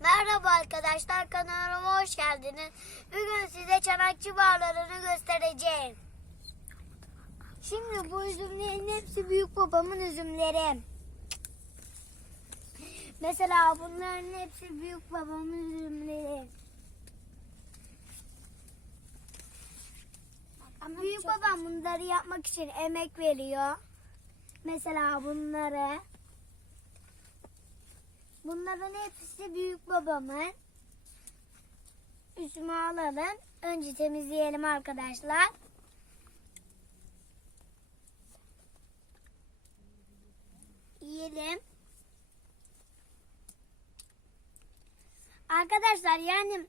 Merhaba arkadaşlar kanalıma hoş geldiniz. Bugün size çanakçı bağlarını göstereceğim. Şimdi bu üzümlerin hepsi büyük babamın üzümleri. Mesela bunların hepsi büyük babamın üzümleri. büyük babam bunları yapmak için emek veriyor. Mesela bunları. Bunların hepsi büyük babamın. Üstüme alalım. Önce temizleyelim arkadaşlar. Arkadaşlar yani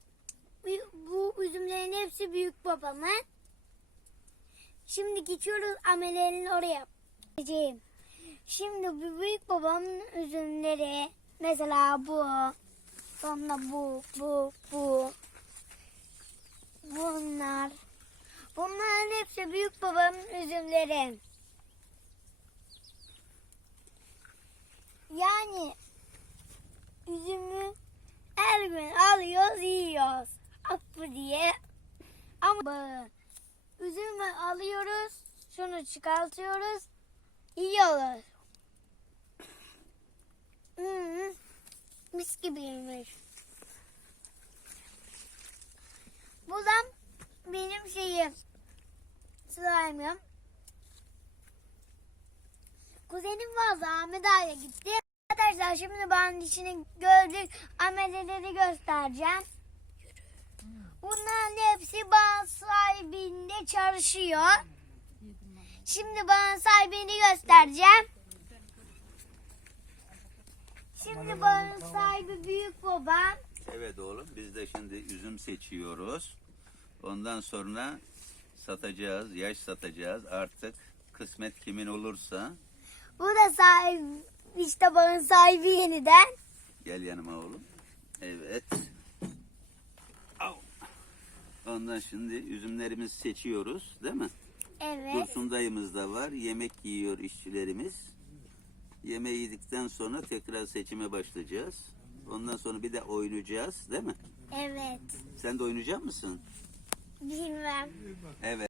bu- üzümlerin hepsi büyük babamın. Şimdi geçiyoruz amelerin oraya. Şimdi bu büyük babamın üzümleri mesela bu sonra bu bu bu bunlar bunların hepsi büyük babamın üzümleri. Yani üzümü her gün alıyoruz yiyoruz. Akbu diye. Ama üzümü alıyoruz şunu çıkartıyoruz yiyoruz. Hmm, mis gibiymiş. Bu da benim şeyim. Slime'ım. Kuzenim vardı Ahmet Ağa'ya gitti. Arkadaşlar şimdi ben içini gördük. Ameleleri göstereceğim. Bunların hepsi bana sahibinde çalışıyor. Şimdi bana sahibini göstereceğim. Şimdi bana sahibi büyük babam. Evet oğlum biz de şimdi üzüm seçiyoruz. Ondan sonra satacağız, yaş satacağız. Artık kısmet kimin olursa Bu da sahibi işte bana sahibi yeniden. gel yanıma oğlum. Evet. Au. Ondan şimdi üzümlerimizi seçiyoruz değil mi? Evet. Dursun dayımız da var. Yemek yiyor işçilerimiz. Yemeği yedikten sonra tekrar seçime başlayacağız. Ondan sonra bir de oynayacağız değil mi? Evet. Sen de oynayacak mısın? Bilmem. Evet.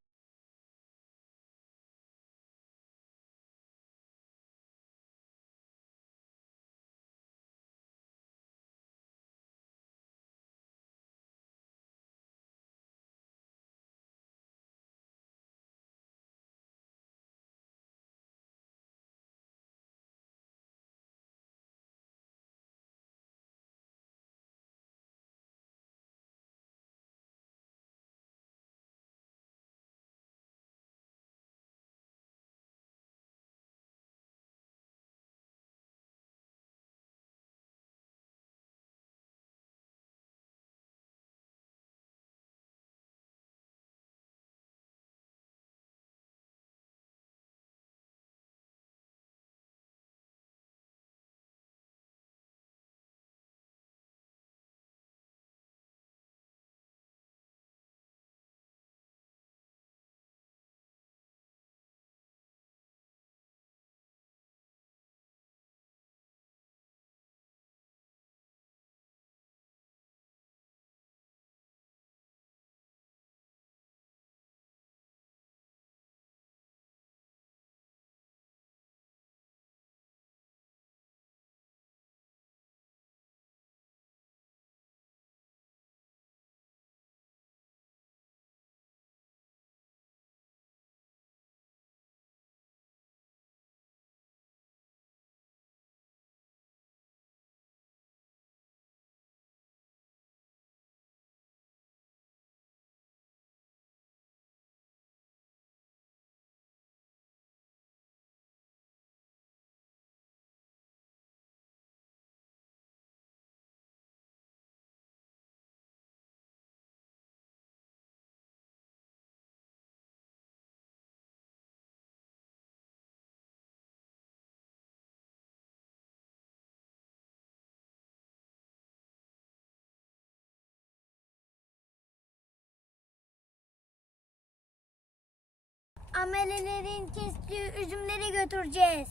Amelelerin kestiği üzümleri götüreceğiz.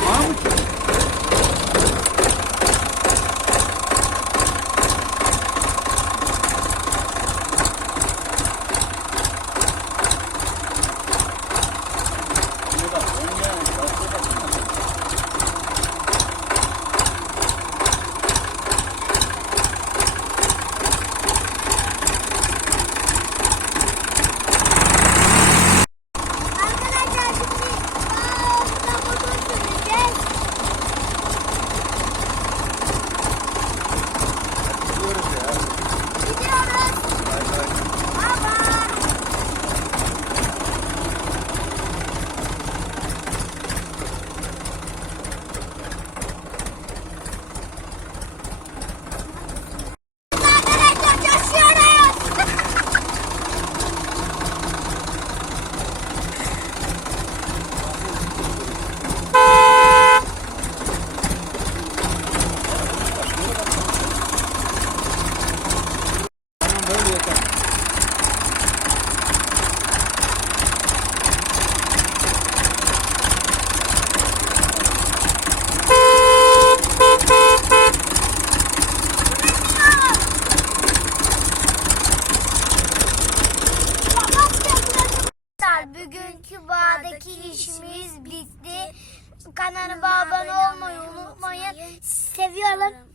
Mı? bugünkü bağdaki işimiz bitti. Kanalıma abone olmayı unutmayın. Seviyorum.